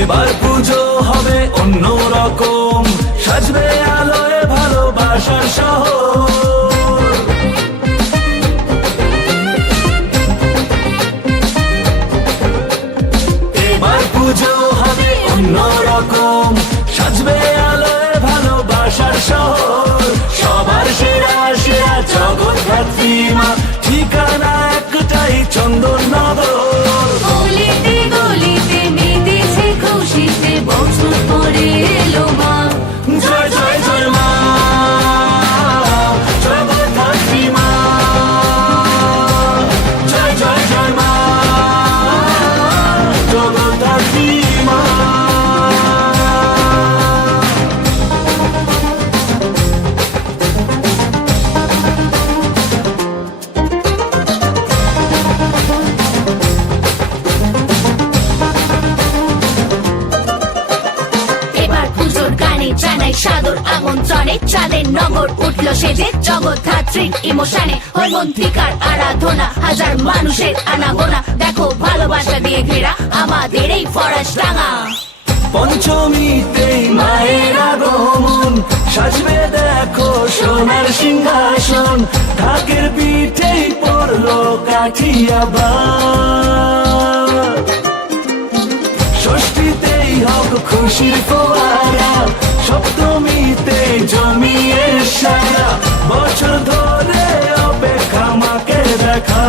এবার পুজো হবে অন্য রকম, সাজবে আলোয় ভালোবাসার শহর। এবার পুজো হবে অন্য রকম, সাজবে আলোয় ভালোবাসার শহর। সবার সেরা সেরা জগদ্ধাত্রী মা, ঠিকানা একটাই চন্দননগর। গলিতে গলিতে মেতেছে খুশিতে, বছর পরে এলো মা। জয় জয় জয় মা, জগদ্ধাত্রী মা। জয় জয় জয় মা, জগদ্ধাত্রী মা। এবার পুজোর গানে জানাই সাদর আমন্ত্রণে, চাঁদের নগর উঠলো সেজে জগদ্ধাত্রীর ইমোশনে। হৈমন্তিকার আরাধনা, হাজার মানুষের আনাগোনা, দেখো ভালোবাসা দিয়ে ঘেরা আমাদের এই ফরাস ডাঙা। পঞ্চমীতেই মায়ের আগমন, সাজবে দেখো সোনার সিংহাসন। ঢাকের পিঠেই পড়লো কাঠিয়া বান, ষষ্ঠীতেই হোক খুশির ফোয়ারা, সপ্তমীতে জমিয়ে সারা। বছর ধরে অপেক্ষা মাকে দেখা।